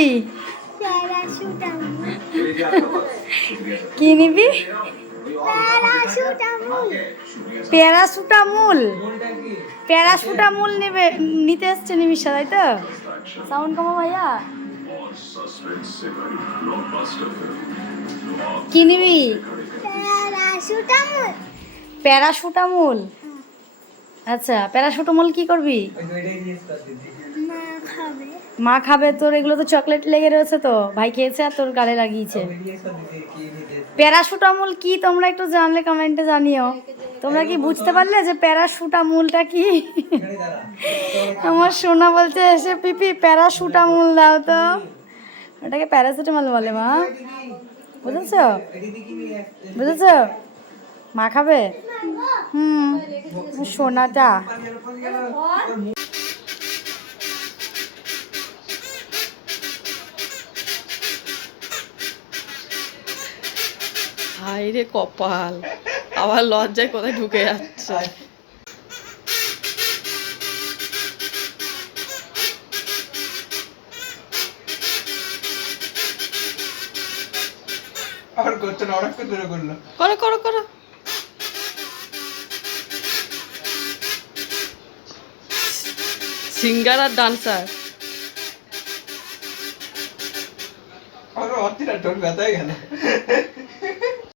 নিবি? কি নিবি? প্যারাসুটামুল। প্যারাসুটামুল নেবে নিতে এসছে নিমিষা তাই তো? সাউন্ড কমা ভাইয়া। কি নিবি? প্যারাসুটামুল। আচ্ছা প্যারাসুটামুল কি করবি? মা খাবে, তোর এগুলো তো চকলেট লেগে রয়েছে তো। ভাই খেয়েছে আর তোর গালে লাগিয়েছে। প্যারাসুটামুল কি? তোমরা একটু জানলে, কমেন্টে জানিও। তোমরা কি বুঝতে পারলে যে প্যারাসুটামুলটা কি? আমার সোনা বলছে, এসে পিপি, প্যারাসুটামুল দাও তো। ওটাকে প্যারাসিটামল বলে, মা। বুঝেছ? বুঝেছ? মা খাবে? হুম। সোনাটা। হাই রে কপাল আবার লজ্জায় কোথায় ঢুকে যাচ্ছে? করো করো করো। সিঙ্গার আর ডান্সার। আমার অতিরা টোল ব্যথা হয়ে গেল।